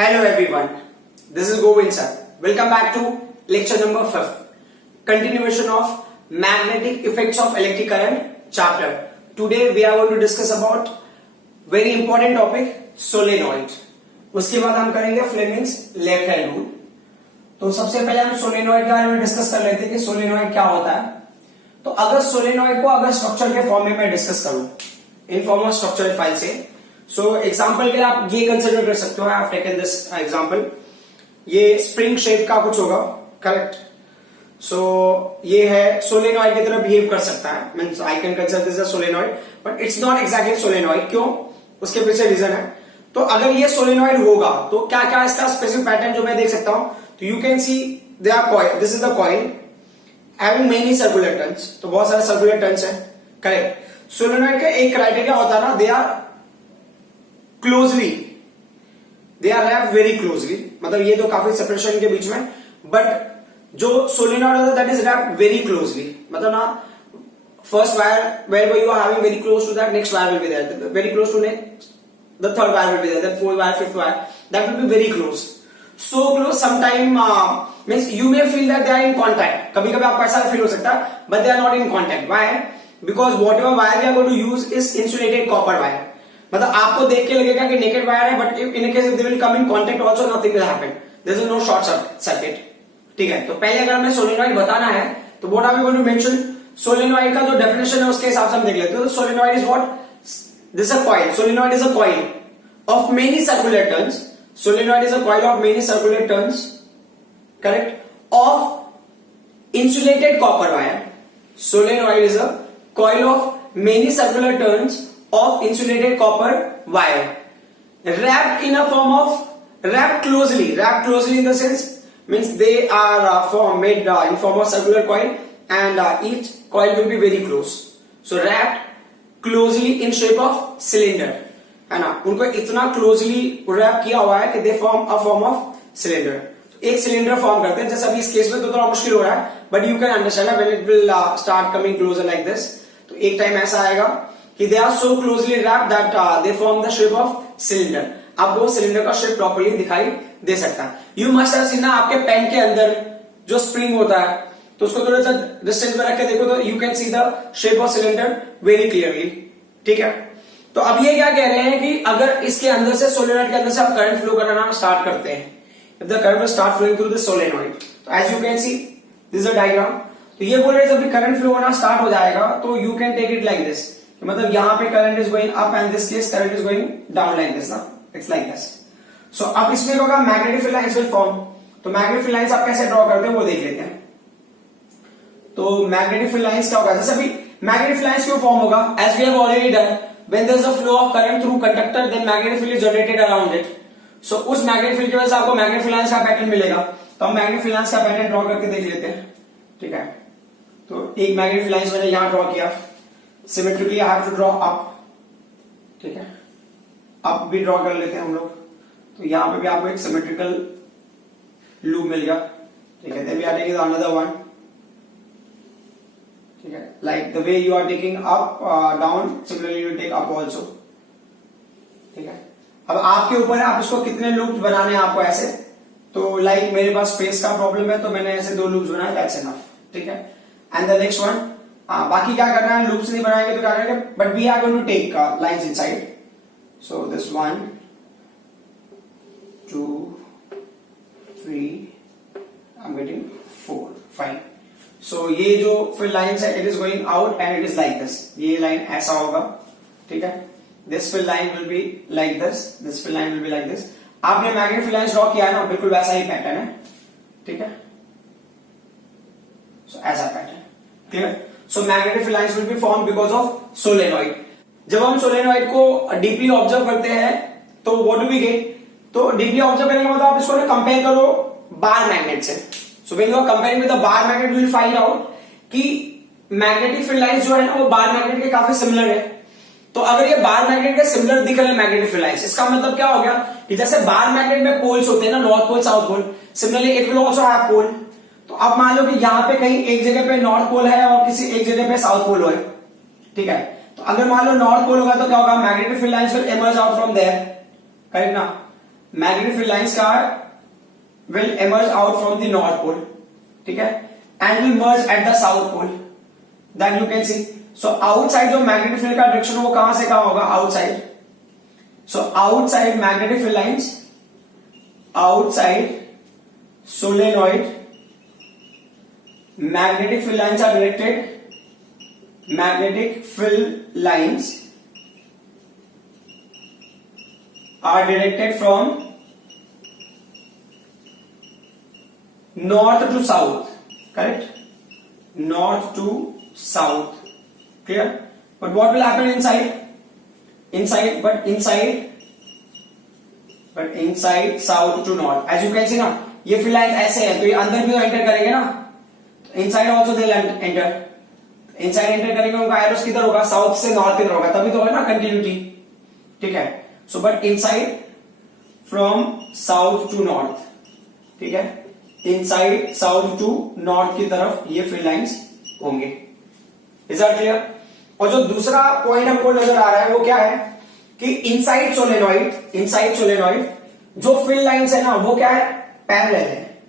Hello everyone, this is Govind sir. Welcome back to lecture number 5, continuation of magnetic effects of electric current chapter. Today we are going to discuss about very important topic solenoid. उसके बाद हम करेंगे Fleming's left hand rule. तो सबसे पहले हम solenoid के बारे में डिस्कस कर लेते हैं कि सोलेनॉइड क्या होता है. तो अगर सोलेनॉइड को अगर स्ट्रक्चर के फॉर्म में मैं डिस्कस करूं in form of structural file से, सो एग्जांपल के लिए आप ये कंसिडर कर सकते हो. I have taken this example. ये स्प्रिंग शेप का कुछ होगा, करेक्ट. सो ये है सोलेनॉइड की तरह बिहेव कर सकता है. Means I can consider this a solenoid but it's not exactly solenoid. क्यों? उसके पीछे रीजन है. तो अगर ये सोलेनॉइड होगा तो क्या क्या इसका स्पेसिफिक पैटर्न जो मैं देख सकता हूं. तो you can see they are coil. This is the coil having many circular turns. तो बहुत सारे सर्कुलर टर्न्स है, करेक्ट. सोलेनॉइड का एक क्राइटेरिया होता है ना, they are closely, they are wrapped very closely. मतलब ये तो काफी सेपरेशन के बीच में, बट जो सोलेनॉइड होता है that is wrapped very closely. मतलब ना first wire where you are having very close to that, next wire will be there, very close to next, the third wire will be there, the fourth wire, fifth wire, that will be very close. So close, sometime means you may feel that they are in contact. कभी कभी आपको ऐसा feel हो सकता है, but they are not in contact. Why? Because whatever wire we are going to use is insulated copper wire. मतलब आपको देख के लगेगा कि naked wire है, but in a case if they will come in contact also nothing will happen. There is no short circuit. ठीक है. तो पहले अगर हमें सोलेनॉइड बताना है तो what are we going to mention? Solenoid का जो डेफिनेशन है उसके हिसाब से हम देख लेते हैं. तो solenoid is what? This is a coil. Solenoid is a coil of many circular turns. Solenoid is a coil of many circular turns, correct? Of insulated copper wire. Solenoid is a coil of many circular turns of insulated copper wire, wrapped in a form of wrapped closely. Wrapped closely in the sense means they are made in form of circular coil, and each coil will be very close. So wrapped closely in shape of cylinder, है ना. उनको इतना closely rap किया हुआ है कि they form a form of cylinder. एक cylinder form करते हैं. जैसे अभी इस केस में तो थोड़ा मुश्किल हो रहा है, but you can understand when it will start coming closer like this. तो एक टाइम ऐसा आएगा कि they are so closely wrap that they form the shape of cylinder. अब वो सिलेंडर का शेप प्रॉपर्ली दिखाई दे सकता है. यू मस्ट हैव सीन ना, आपके पेन के अंदर जो स्प्रिंग होता है तो उसको थोड़ा सा डिस्टेंस में रख के देखो तो you can see the shape of cylinder very clearly. ठीक है. तो अब ये क्या कह रहे हैं कि अगर इसके अंदर से सोलेनॉइड के अंदर से आप करंट फ्लो करना स्टार्ट करते हैं, if the current will start flowing through this solenoid, तो as you can see this is a diagram. तो ये बोल रहे हैं जब भी करंट फ्लो होना स्टार्ट हो जाएगा तो you can take it like this. मतलब यहां पे current is going up and this case current is going down like this ना. It's like this. सो अब इसमें होगा magnetic field lines will form. तो मैग्नेटिक फील्ड लाइंस आप कैसे ड्रॉ करते हैं वो देख लेते हैं. तो मैग्नेटिक फील्ड लाइंस क्या होगा? जैसे अभी मैग्नेटिक फील्ड लाइंस क्यों फॉर्म होगा? As we have already done, when there is a flow of current through conductor then magnetic field is generated around it. So उस मैग्नेटिक फील्ड की वजह से आपको मैग्नेटिक फील्ड लाइंस का pattern मिलेगा. तो हम मैग्नेटिक फील्ड लाइंस का पैटर्न ड्रॉ करके देख लेते हैं. ठीक है. तो एक मैग्नेटिक फील्ड लाइंस मैंने यहां ड्रॉ किया. Symmetrically I have to draw up. ठीक है. अप भी ड्रॉ कर लेते हैं हम लोग. तो यहां पे भी आपको एक सिमेट्रिकल लूप मिल गया. ठीक है. Then we are taking another one. ठीक है. Like the way you are taking up down, similarly you take up also. ठीक है. अब आपके ऊपर है आप इसको कितने लूप्स बनाने हैं आपको ऐसे. तो लाइक मेरे पास स्पेस का प्रॉब्लम है तो मैंने ऐसे 2 लूप्स बनाए, दैट्स इनफ. ठीक है. एंड द नेक्स्ट वन, बाकी क्या करना है, लूप्स नहीं बनाएंगे तो क्या करेंगे, but we are going to take lines inside. So this 1 2 3 I am getting 4 5. So ये जो फिल लाइन्स है it is going out and it is like this. ये लाइन ऐसा होगा. ठीक है. This field line will be like this, this field line will be like this. आपने magnetic field lines draw किया है ना, बिल्कुल वैसा ही पैटर्न है. ठीक है. सो ऐसा pattern clear. So magnetic field lines will be form because of solenoid. जब हम सोलेनॉइड को डीपली ऑब्जर्व करते हैं तो व्हाट डू वी गेट. तो डीपली ऑब्जर्व करने के बाद आप इसको कंपेयर करो बार मैग्नेट से. So when you are comparing with the bar magnet, you will find out कि मैग्नेटिक फील्ड लाइंस जो है ना वो बार मैग्नेट के काफी सिमिलर है. तो अगर ये बार मैग्नेट के सिमिलर दिख रहे हैं मैग्नेटिक फील्ड लाइंस, इसका मतलब क्या हो गया कि जैसे बार मैग्नेट में पोल्स होते हैं ना, north pole south pole, similarly it will also have pole. तो अब मान लो कि यहाँ पे कहीं एक जगह पे नॉर्थ पोल है और किसी एक जगह पे साउथ पोल है. ठीक है. तो अगर मान लो नॉर्थ पोल होगा तो क्या होगा, magnetic field lines will emerge out from there, correct ना. magnetic field lines का will emerge out from the north pole, ठीक है, and will merge at the south pole. Then you can see, so outside जो magnetic field का direction वो कहां से कहां होगा, outside. So outside magnetic field lines, outside solenoid magnetic field lines are directed, magnetic field lines are directed from north to south, correct, north to south, clear. But what will happen inside south to north, as you can see ना, ये field lines ऐसे है तो ये अंदर भी तो enter करेंगे ना, inside also they enter, inside enter करेंगे, उनका एरोस किधर होगा, साउथ से नॉर्थ की तरफ होगा, तभी तो होगा ना कंटिन्यूटी, ठीक है. So but inside from south to north, ठीक है, इनसाइड साउथ टू नॉर्थ की तरफ ये फील्ड लाइंस होंगे. Is that clear. और जो दूसरा पॉइंट हमको नजर आ रहा है वो क्या है कि इनसाइड सोलेनॉइड जो फील्ड लाइंस है ना वो क्या है, पैरेलल है.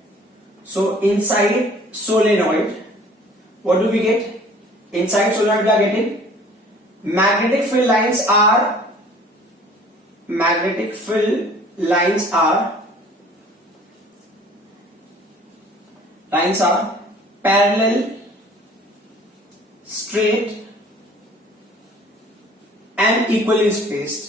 सो inside solenoid, what do we get? Inside solenoid we are getting magnetic field lines are parallel, straight and equally spaced.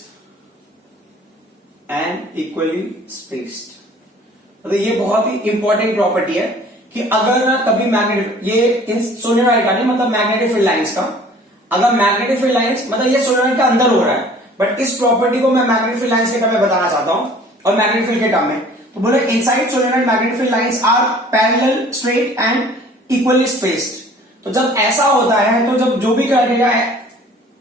तो ये बहुत ही इंपॉर्टेंट प्रॉपर्टी है कि अगर ना कभी मैग्नेटिक, ये सोलेनॉइड का नहीं मतलब मैग्नेटिक फील्ड लाइंस का, अगर मैग्नेटिक फील्ड लाइंस मतलब ये सोलेनॉइड के अंदर हो रहा है, बट इस प्रॉपर्टी को मैं मैग्नेटिक फील्ड लाइंस के टर्म में बताना चाहता हूं और मैग्नेटिक फील्ड के टर्म में, तो बोले inside solenoid magnetic field lines are parallel, straight and equally spaced. तो जब ऐसा होता है तो जब जो भी करेगा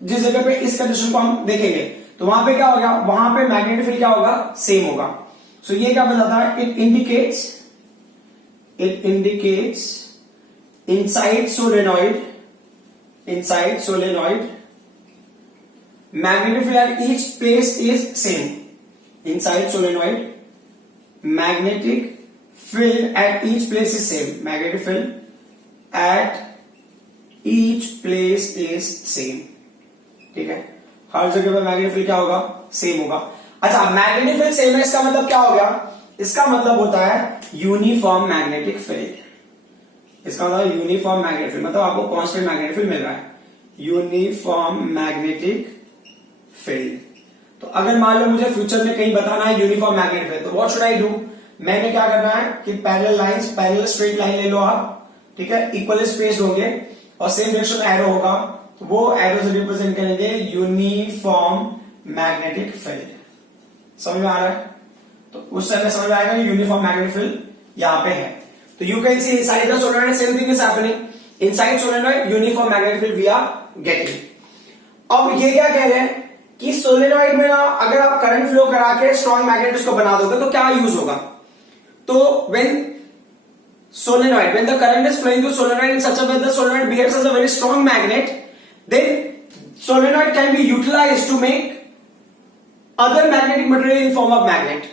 जिस जगह पे इस कंडीशन को हम देखेंगे तो वहां पे क्या होगा, वहां पे मैग्नेटिक फील्ड क्या होगा, सेम होगा. सो ये क्या बताता है, it indicates inside solenoid magnetic field at each place is same. Inside solenoid magnetic field at each place is same. Magnetic field at each place is same. ठीक है, हर जगह पे मैग्नेटिक फील्ड क्या होगा, सेम होगा. अच्छा, मैग्नेटिक फील्ड सेम है इसका मतलब क्या हो गया, इसका मतलब होता है यूनिफॉर्म मैग्नेटिक फील्ड. इसका मतलब यूनिफॉर्म मैग्नेटिक फील्ड मतलब आपको कांस्टेंट मैग्नेटिक फील्ड मिल रहा है, यूनिफॉर्म मैग्नेटिक फील्ड. तो अगर मान लो मुझे फ्यूचर में कहीं बताना है यूनिफॉर्म मैग्नेटिक फील्ड, तो व्हाट शुड आई डू, मैंने क्या करना है कि parallel lines, parallel straight line ले लो आप, ठीक है, इक्वली स्पेस्ड होंगे और सेम डायरेक्शन एरो होगा, तो वो एरो से रिप्रेजेंट करेंगे यूनिफॉर्म मैग्नेटिक फील्ड. समझ में आ रहा है. तो उस समय समझ में आएगा कि यूनिफॉर्म मैग्नेटिक फील्ड यहां पे है. तो you can see inside the solenoid same thing is happening, inside solenoid uniform magnetic field we are getting. अब ये क्या कह रहे हैं कि सोलेनॉइड में ना अगर आप करंट फ्लो करा के स्ट्रॉन्ग मैग्नेट उसको बना दोगे तो क्या यूज होगा. तो when the current is flowing through solenoid in such a way that the solenoid behaves as a very strong magnet, then solenoid can be utilized to make other magnetic material in form of magnet.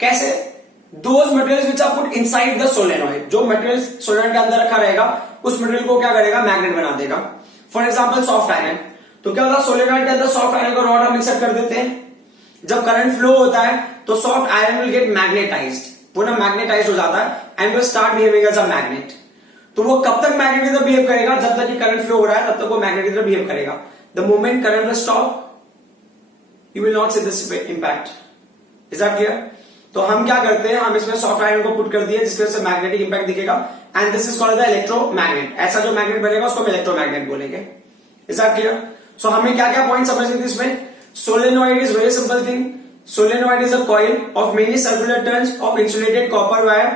कैसे? Those materials which are put inside the solenoid, जो material solenoid के अंदर रखा रहेगा उस material को क्या करेगा, मैग्नेट बना देगा. फॉर एग्जाम्पल सॉफ्ट आयरन, तो क्या होता है सोलेनॉइड के अंदर सॉफ्ट आयरन को रॉड हम मिक्सर कर देते हैं, जब करंट फ्लो होता है तो soft iron will get magnetised, वो ना मैग्नेटाइज्ड हो जाता है and will start behaving as a magnet. तो वो कब तक मैग्नेट की तरह बिहेव करेगा, जब तक कि करंट फ्लो हो रहा है तब तक वो मैग्नेट की तरह बिहेव करेगा. The moment current will stop you will not see this impact. Is that clear. तो हम क्या करते हैं, हम इसमें सॉफ्ट आयरन को पुट कर दिए जिसकी वजह से मैग्नेटिक इंपैक्ट दिखेगा and this is called the electromagnet. ऐसा जो मैग्नेट बनेगा उसको हम इलेक्ट्रोमैग्नेट बोलेंगे. Is that clear. सो हमें क्या क्या पॉइंट समझने थे इसमें. Solenoid is very simple thing. Solenoid is a coil of many circular turns of insulated copper wire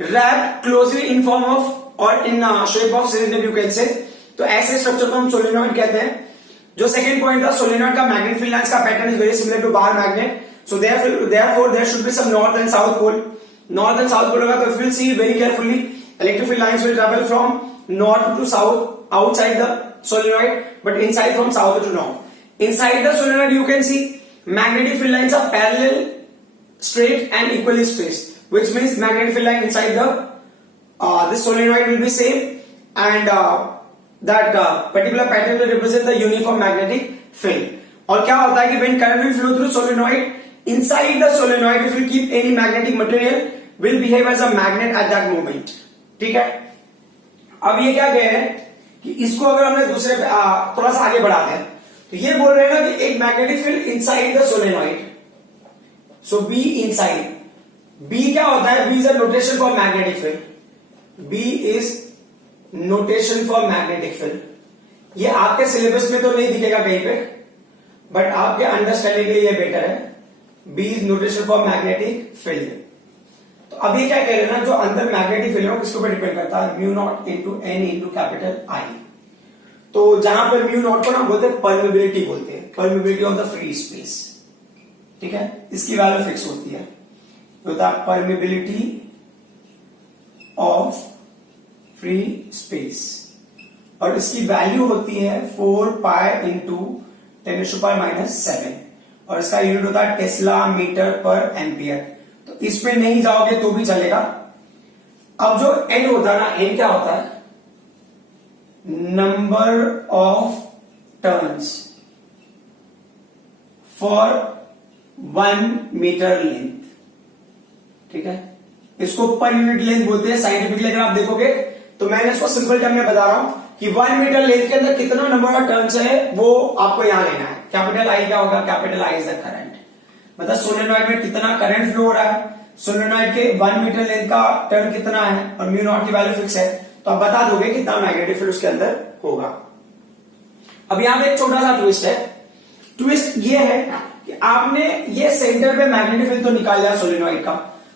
wrapped closely in form of or in shape of cylinder you can say. तो ऐसे structure को हम solenoid कहते हैं. जो second point था, solenoid का magnet field lines का pattern is very similar to bar magnet. So therefore there should be some north and south pole. North and south pole होगा तो if you will see very carefully, electric field lines will travel from north to south outside the solenoid, but inside from south to north. Inside the solenoid you can see magnetic field lines are parallel straight and equally spaced, which means magnetic field line inside the this solenoid will be same, and that particular pattern will represent the uniform magnetic field. और क्या होता है कि when current will flow through solenoid, inside the solenoid if you keep any magnetic material will behave as a magnet at that moment. ठीक है, अब ये क्या कह रहे हैं कि इसको अगर हमने दूसरे पे थोड़ा सा आगे बढ़ाते हैं तो ये बोल रहे हैं ना कि एक magnetic field inside the solenoid, so B inside, B क्या होता है, B is a notation for magnetic field, B is notation for magnetic field. ये आपके सिलेबस में तो नहीं दिखेगा कहीं पे, बट आपके अंडरस्टैंडिंग के लिए ये बेटर है. B is notation for magnetic field. तो अब ये क्या कह रहे हैं ना, जो अंदर मैग्नेटिक फील्ड है किसके ऊपर डिपेंड करता है, mu naught into N into capital I. तो जहां पर म्यू नॉट को ना बोलते हैं परमिबिलिटी, बोलते हैं permeability of the free space. ठीक है, इसकी वैल्यू फिक्स होती है, होता है परमिबिलिटी ऑफ फ्री स्पेस, और इसकी वैल्यू होती है 4 पाई इंटू 10⁻⁻⁷, और इसका यूनिट होता है टेस्ला मीटर पर एम्पियर. तो इसमें नहीं जाओगे तो भी चलेगा. अब जो एन होता है ना, एन क्या होता है, number of turns for 1 metre length. ठीक है, इसको पर यूनिट लेंथ बोलते हैं साइंटिफिकली. अगर आप देखोगे तो मैंने इसको सिंपल टर्म में बता रहा हूं कि 1 मीटर लेंथ के अंदर कितना नंबर ऑफ टर्न्स है वो आपको यहां लेना है. कैपिटल आई क्या होगा, capital I is the current, मतलब सोलेनॉइड में कितना करंट फ्लो हो रहा है, सोलेनॉइड के 1 मीटर लेंथ का टर्न कितना है, और म्यू नॉट की वैल्यू फिक्स है, तो आप बता दोगे कितना मैग्नेटिक फील्ड उसके अंदर होगा. अब यहां पे एक छोटा सा ट्विस्ट है. ट्विस्ट ये है कि आपने ये सेंटर पे मैग्नेटिक फील्ड तो निकाल लिया सोलेनॉइड का.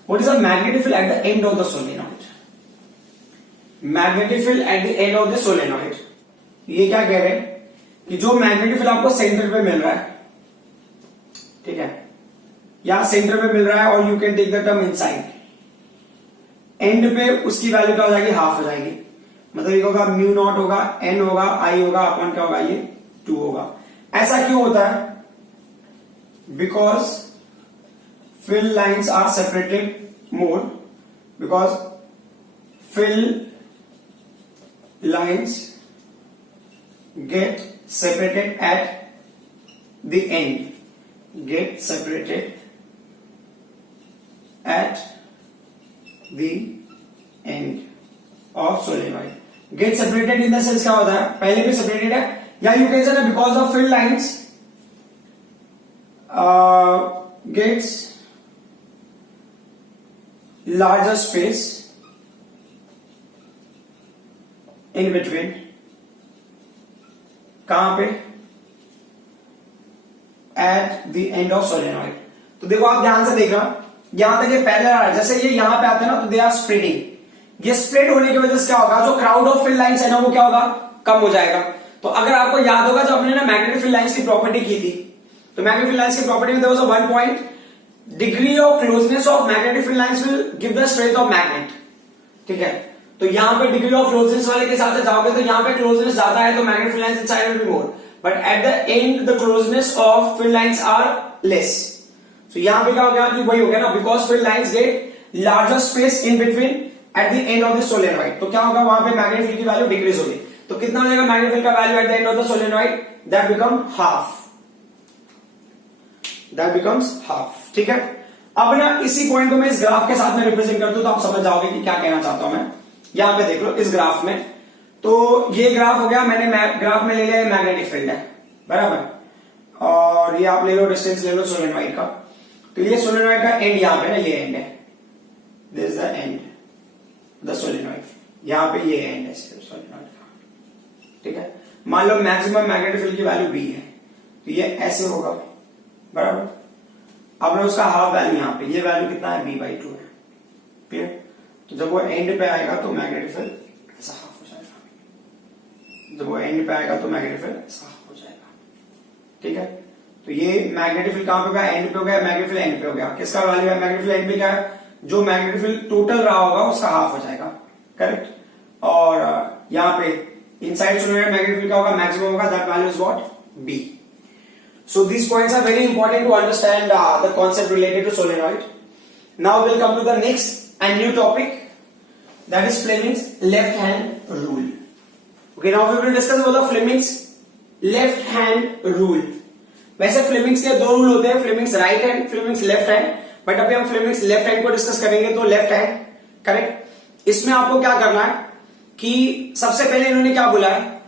What is the magnetic field at the end of the solenoid, magnetic field at the end of the solenoid. ये क्या कह रहे हैं कि जो मैग्नेटिक फील्ड आपको सेंटर पे मिल रहा है, ठीक है, यहां सेंटर पे मिल रहा है, और you can take the term inside, end पे उसकी वैल्यू क्या हो जाएगी, हाफ हो जाएगी. मतलब ये होगा म्यू नॉट होगा, एन होगा, आई होगा, अपॉन क्या होगा, ये 2 होगा. ऐसा क्यों होता है, because fill lines are separated more, because fill lines get separated at the end, get separated at the end of solenoid. Get separated in the sense क्या होता है, पहले भी separated है, या you can say that because of fill lines gets larger space in between. कहां पे, at the end of solenoid. तो देखो आप ध्यान से देख रहा, यहां तक ये पहले आ रहा है, जैसे ये यहां पे आते हैं ना, तो दे आर स्प्रेडिंग. ये स्प्रेड होने की वजह से क्या होगा, जो क्राउड ऑफ फिल लाइंस है ना, वो क्या होगा, कम हो जाएगा. तो अगर आपको याद होगा, जब हमने ना मैग्नेटिक फिल लाइंस की प्रॉपर्टी की थी, तो मैग्नेटिक फिल लाइंस की प्रॉपर्टी में देखो 1 point degree of closeness of magnetic field lines will give the strength of magnet. ठीक है, तो यहां पे डिग्री ऑफ क्लोजनेस वाले के साथ जाओगे तो यहां पे क्लोजनेस ज्यादा है, तो magnetic field lines inside will be more, but at the end the closeness of field lines are less. So यहां पे क्या हो गया कि वही हो गया ना, because field lines get larger space in between at the end of the solenoid. तो क्या होगा, वहां पे मैग्नेटिक फील्ड की वैल्यू डिक्रीज होगी. तो कितना हो जाएगा मैग्नेटिक फील्ड का value at the end of the solenoid, that become half, that becomes half. ठीक है, अब ना इसी पॉइंट को मैं इस ग्राफ के साथ में रिप्रेजेंट करता हूं, तो आप समझ जाओगे कि क्या कहना चाहता हूं मैं. यहां पे देख लो इस ग्राफ में, तो ये ग्राफ हो गया, मैंने ग्राफ में ले लिया मैग्नेटिक फील्ड है, बराबर, और ये आप ले लो डिस्टेंस ले लो सोलेनॉइड का. तो ये सोलेनॉइड का एंड यहां पे ना, ये एंड है, this is the end the solenoid, यहां पे ये एंड है सोलेनॉइड का. ठीक है, मान लो मैक्सिमम मैग्नेटिक फील्ड की वैल्यू बी है, तो ये ऐसे होगा, बराबर. अब ना उसका हाफ वैल्यू यहां पे, ये वैल्यू कितना है, b/2 है. क्लियर, तो जब वो एंड पे आएगा तो मैग्नेटिक फील्ड ऐसा हाफ हो जाएगा, जब वो एंड पे आएगा तो मैग्नेटिक फील्ड ऐसा हाफ हो जाएगा. ठीक है, तो ये मैग्नेटिक फील्ड कहां पे गया, एंड पे हो गया, मैग्नेटिक फील्ड एंड पे हो गया. किसका वैल्यू है, मैग्नेटिक फील्ड एंड पे क्या है, जो मैग्नेटिक फील्ड टोटल रहा होगा उसका हाफ हो जाएगा, करेक्ट. और यहां पे इनसाइड सोलेनॉइड मैग्नेटिक फील्ड क्या होगा, मैक्सिमम होगा, that value is what, b. So these points are very important to understand the concept related to solenoid. Now we'll come to the next and new topic, that is Fleming's left hand rule. Okay, now we will discuss about the Fleming's left hand rule. वैसे Fleming's के दो rule होते हैं, Fleming's right hand, Fleming's left hand, but अभी हम Fleming's left hand को discuss करेंगे, तो लेफ्ट हैंड करेक्ट। इसमें आपको क्या करना है कि सबसे पहले इन्होंने क्या बोला है,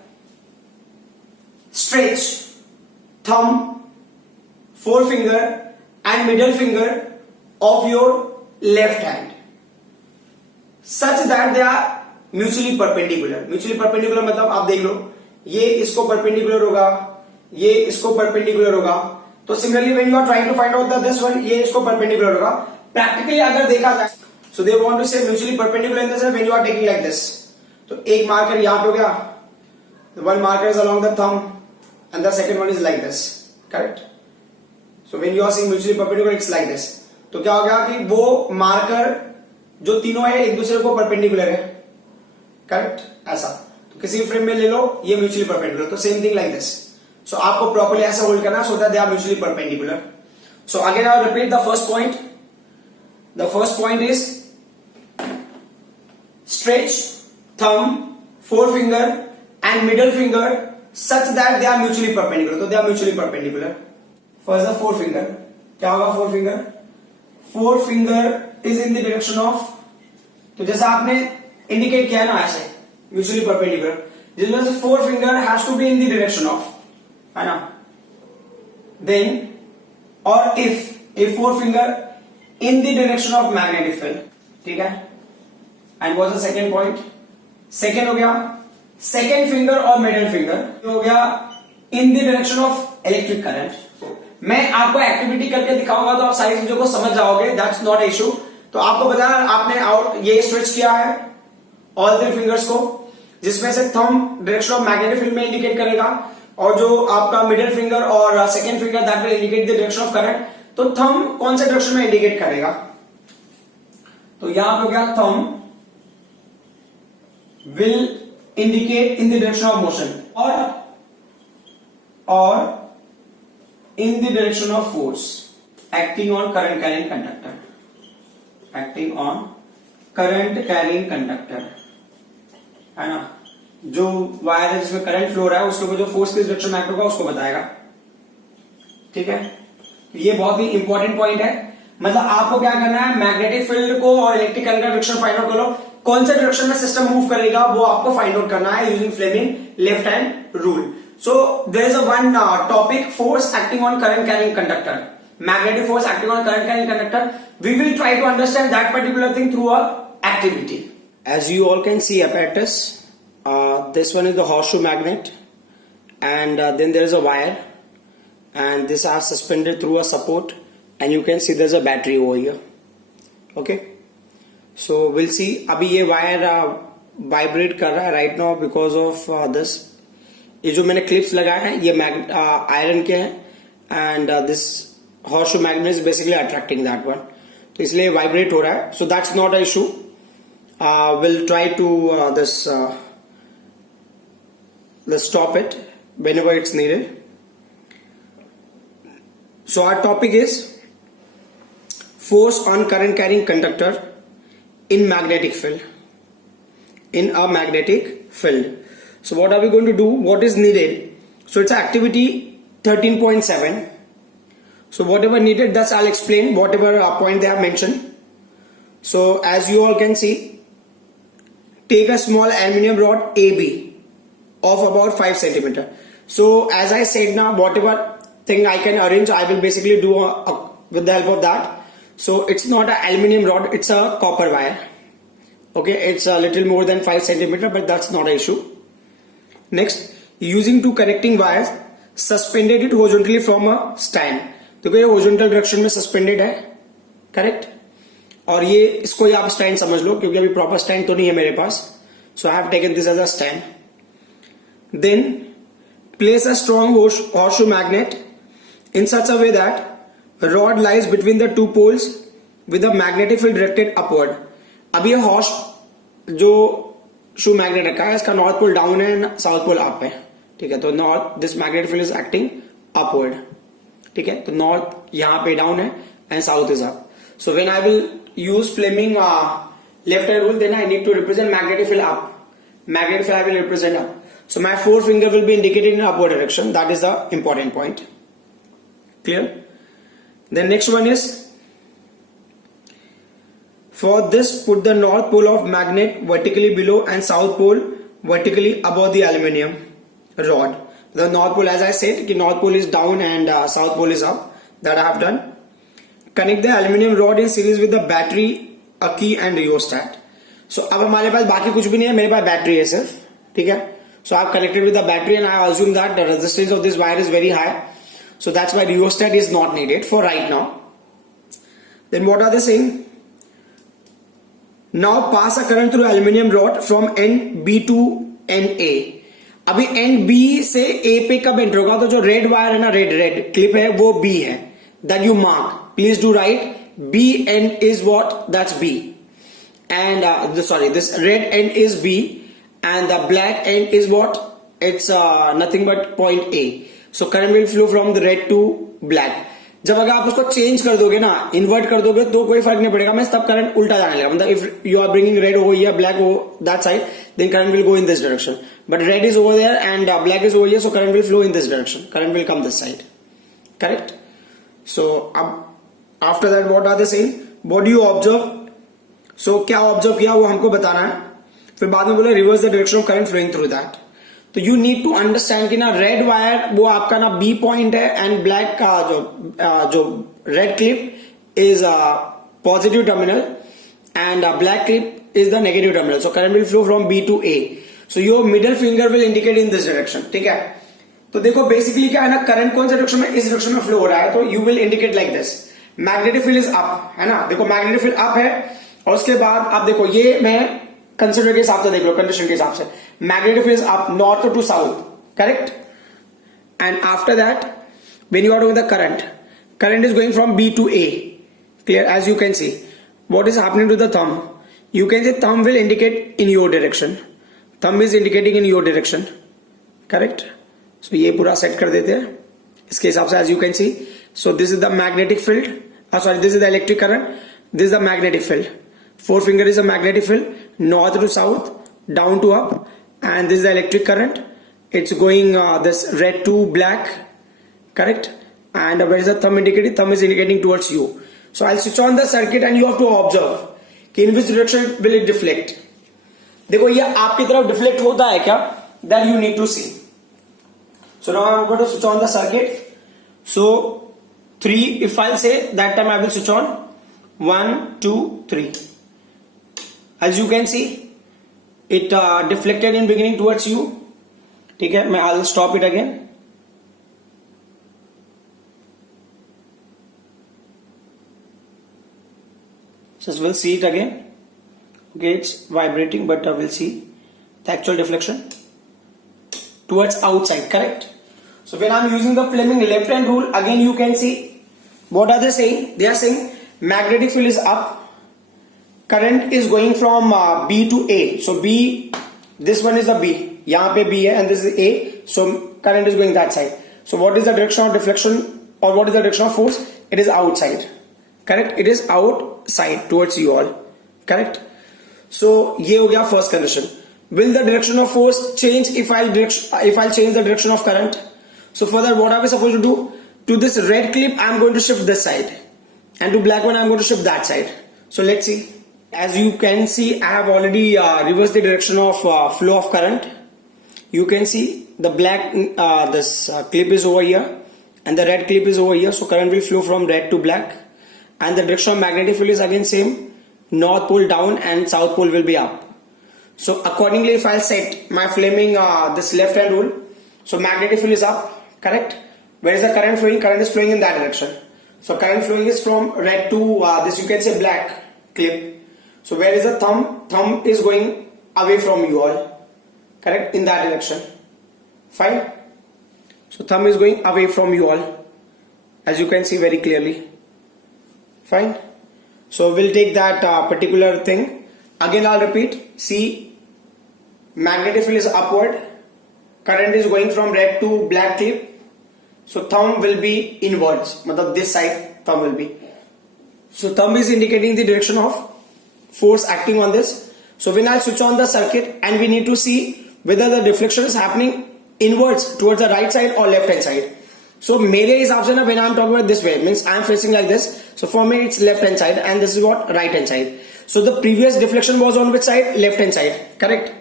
stretch thumb, forefinger and middle finger of your left hand such that they are mutually perpendicular. Mutually perpendicular मतलब आप देख लो, ये इसको perpendicular होगा, ये इसको perpendicular होगा, तो similarly when you are trying to find out this one, ये इसको perpendicular होगा। Practically अगर देखा जाए, so they want to say mutually perpendicular in the sense when you are taking like this, तो एक मार्कर यहां पे हो गया, one marker is along the thumb and the second one is like this, correct? So when you are saying mutually perpendicular, it's like this. तो क्या हो गया कि वो मार्कर जो तीनों है एक दूसरे को परपेंडिकुलर है, करेक्ट? ऐसा तो किसी फ्रेम में ले लो, ये म्यूचुअली परपेंडिकुलर, तो same thing like this. So आपको प्रॉपर्ली ऐसा होल्ड करना so that they are mutually perpendicular. So again I repeat the first point. The first point is stretch thumb, forefinger and middle finger such that they are mutually perpendicular, तो they are mutually perpendicular. First the forefinger, क्या होगा forefinger? Forefinger is in the direction of, तो जैसा आपने indicate किया ना ऐसे mutually perpendicular, जिसमें से forefinger has to be in the direction of, है ना? देन और if forefinger in the direction of magnetic field, ठीक है? And what the second point? Second हो गया सेकंड फिंगर और मिडिल फिंगर हो गया in the direction of electric current. मैं आपको एक्टिविटी करके दिखाऊंगा तो आप सारी चीजों को समझ जाओगे, दैट्स नॉट इशू। तो आपको बताया आपने आउट ये स्ट्रेच किया है ऑल थ्री फिंगर्स को, जिसमें से thumb direction of magnetic field में इंडिकेट करेगा, और जो आपका मिडिल फिंगर और second finger that will indicate the direction of current. तो थंब कौन से डायरेक्शन में इंडिकेट करेगा? तो यहां पे क्या, thumb will indicate in the direction of motion और in the direction of force acting on current carrying conductor, acting on current carrying conductor, है ना? जो वायर है जिसमें करंट फ्लो रहा है उसके ऊपर जो फोर्स किस डायरेक्शन में एक्ट होगा उसको बताएगा, ठीक है? ये बहुत ही इंपॉर्टेंट पॉइंट है। मतलब आपको क्या करना है, मैग्नेटिक फील्ड को और इलेक्ट्रिक करंट का डायरेक्शन फाइंड आउट करो, कौन से डायरेक्शन में सिस्टम मूव करेगा वो आपको फाइंड आउट करना है using Fleming left hand rule. So there is a one topic, force acting on current carrying conductor, magnetic force acting on current carrying conductor. We will try to understand that particular thing through a activity. As you all can see apparatus, this one is the horseshoe magnet, and then there is a wire, and these are suspended through a support, and you can see there is a battery over here. Okay, so we'll see. अभी ये wire vibrate कर रहा है right now because of this. ये जो मैंने clips लगाए हैं ये आयरन के हैं, and this horseshoe magnet is basically attracting that one, तो इसलिए वाइब्रेट हो रहा है। So that's not a issue, will try to stop it whenever it's needed. So our topic is force on current carrying conductor in magnetic field, in a magnetic field. So what are we going to do? What is needed? So it's activity 13.7. So whatever needed, that's I'll explain whatever point they have mentioned. So as you all can see, take a small aluminium rod AB of about 5 centimeter. So as I said now, whatever thing I can arrange, I will basically do with the help of that. So it's not an aluminium rod, it's a copper wire. Okay, it's a little more than 5 centimeter, but that's not an issue. Next, using two connecting wires, suspended it horizontally from a stand. देखो ये horizontal direction में suspended है, correct? और ये इसको ही आप stand समझ लो, क्योंकि अभी proper stand तो नहीं है मेरे पास. So I have taken this as a stand. Then place a strong horseshoe magnet in such a way that rod lies between the two poles with a magnetic field directed upward. अब ये horse जो शू magnet रखा है इसका north pole down है, south pole up है, ठीक है? तो north this magnetic field is acting upward, ठीक है, तो नॉर्थ यहाँ पे डाउन है and south is up. So when I will use Fleming left hand rule, then I need to represent magnetic field up. Magnetic field I will represent up. So my forefinger will be indicated in upward direction. That is the important point. Clear? The next one is, for this put the north pole of magnet vertically below and south pole vertically above the aluminium rod. The north pole, as I said, the north pole is down and south pole is up. That I have done. Connect the aluminium rod in series with the battery, a key and rheostat. So अब हमारे पास बाकी कुछ भी नहीं है, मेरे पास battery है सिर्फ, ठीक है. So I have connected with the battery and I assume that the resistance of this wire is very high. So that's why rheostat is not needed for right now. Then what are they saying? Now pass a current through aluminum rod from end B to end A. अभी end B से A पे कब enter होगा? तो जो red wire है ना, red clip है, वो B है. That you mark. Please do write B end is what? That's B. And this red end is B and the black end is what? It's nothing but point A. So current will flow from the red to black. जब अगर आप उसको change कर दोगे ना, invert कर दोगे, तो कोई फर्क नहीं पड़ेगा, मैं तब करंट उल्टा जाने लगा. मतलब if you are bringing red over here, black over that side, then current will go in this direction. But red is over there and black is over here, so current will flow in this direction. Current will come this side. Correct? So after that, what are they saying? What do you observe? So क्या observe किया वो हमको बताना है. फिर बाद में बोले reverse the direction of current flowing through that. तो यू नीड टू अंडरस्टैंड कि ना रेड वायर वो आपका ना बी पॉइंट है एंड ब्लैक का जो red clip is positive terminal and black clip is the negative terminal. So current will flow from B to A. So your middle finger will indicate in this direction. ठीक है, तो देखो basically क्या है ना, current कौन से direction में, इस डायरेक्शन में फ्लो हो रहा है. तो you will indicate like this. Magnetic field is up, है ना. देखो मैग्नेटिक फील्ड अप है और उसके बाद आप देखो, ये मैं कंसिडर के हिसाब से देख लो, कंडीशन के हिसाब से magnetic field is up north to south. Correct? And after that when you are doing the current is going from B to A. Clear? As you can see what is happening to the thumb. You can see thumb will indicate in your direction. Thumb is indicating in your direction. Correct? So ये पूरा set कर देते हैं इसके हिसाब से. As you can see, so this is the magnetic field, sorry this is the electric current, this is the magnetic field. Forefinger is a magnetic field, north to south, down to up, and this is the electric current. It's going this red to black, correct? And where is the thumb indicating? Thumb is indicating towards you. So I'll switch on the circuit and you have to observe कि in which direction will it deflect. देखो ये आपकी तरफ deflect होता है क्या? That you need to see. So now I'm going to switch on the circuit. So 3, if I'll say that time I will switch on. 1, 2, 3. As you can see, it deflected in beginning towards you. ठीक है, मैं I'll stop it again. So we'll see it again. Okay, it's vibrating, but we'll see the actual deflection towards outside. Correct? So when I'm using the Fleming left hand rule, again you can see what are they saying? They are saying magnetic field is up, current is going from B to A. So B, this one is a B, यहाँ पे B है and this is A, so current is going that side. So what is the direction of deflection or what is the direction of force? It is outside. Correct? It is outside towards you all. Correct? So ये हो गया first condition. Will the direction of force change if I'll change the direction of current? So for that, what are we supposed to do? To this red clip, I'm going to shift this side. And to black one, I'm going to shift that side. So let's see. As you can see, I have already reversed the direction of flow of current. You can see the black, this clip is over here and the red clip is over here. So current will flow from red to black. And the direction of magnetic field is again same. North pole down and south pole will be up. So accordingly, if I'll set my Fleming this left hand rule, so magnetic field is up. Correct? Where is the current flowing? Current is flowing in that direction. So current flowing is from red to this, you can say black clip. So where is the thumb? Thumb is going away from you all. Correct? In that direction. Fine. So thumb is going away from you all, as you can see very clearly. Fine. So we'll take that particular thing. Again I'll repeat. See, magnetic field is upward. Current is going from red to black clip. So thumb will be inwards, matlab this side thumb will be. So thumb is indicating the direction of force acting on this. So when I switch on the circuit and we need to see whether the deflection is happening inwards towards the right side or left hand side. So मेरे हिसाब से ना when I'm talking about this way means I'm facing like this. So for me it's left hand side and this is what right hand side. So the previous deflection was on which side? Left hand side, correct?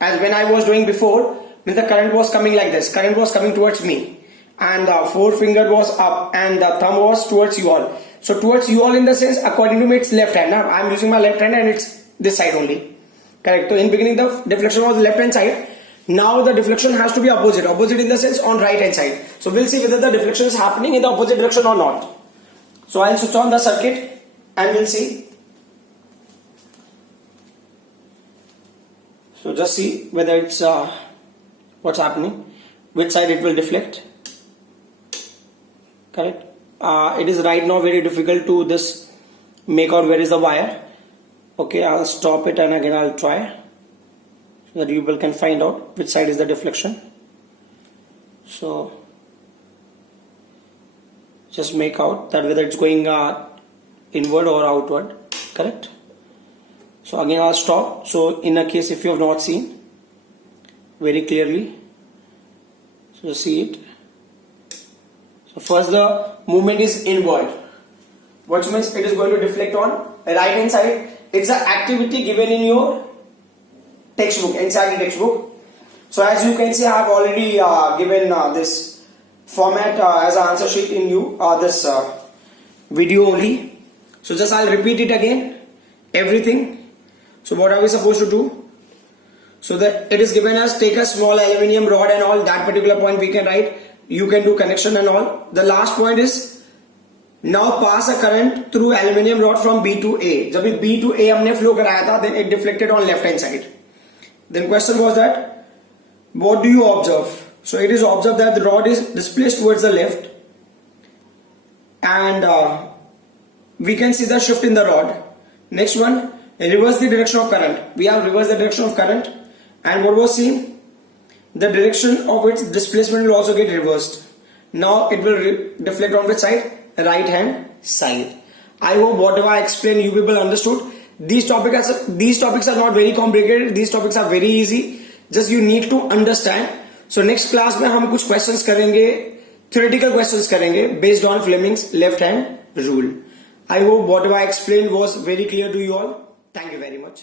As when I was doing before, means the current was coming like this. Current was coming towards me, and the forefinger was up, and the thumb was towards you all. So towards you all in the sense, according to me, it's left hand. Now I'm using my left hand, and it's this side only, correct? So in beginning the deflection was left hand side. Now the deflection has to be opposite. Opposite in the sense on right hand side. So we'll see whether the deflection is happening in the opposite direction or not. So I'll switch on the circuit, and we'll see. So just see whether it's what's happening, which side it will deflect, correct? It is right now very difficult to this make out where is the wire. Okay, I'll stop it and again I'll try so that you people can find out which side is the deflection. So just make out that whether it's going inward or outward, correct? So again I'll stop. So in a case if you have not seen very clearly, so see it. So first the movement is inward, which means it is going to deflect on right hand side. It's an activity given in your textbook, inside the textbook. So as you can see, I have already given this format as an answer sheet in this video only. So just I'll repeat it again, everything. So what are we supposed to do? So that it is given as take a small aluminium rod and all, that particular point we can write. You can do connection and all. The last point is now pass a current through aluminium rod from B to A. जब B to A हमने flow कराया था, then it deflected on left hand side. Then question was that what do you observe? So it is observed that the rod is displaced towards the left, and we can see the shift in the rod. Next one, reverse the direction of current. We have reversed the direction of current, and what was seen? The direction of its displacement will also get reversed. Now it will deflect on which side? Right hand side. I hope whatever I explained you people understood. These topics are not very complicated. These topics are very easy. Just you need to understand. So next class में हम कुछ questions करेंगे, theoretical questions करेंगे based on Fleming's left hand rule. I hope whatever I explained was very clear to you all. Thank you very much.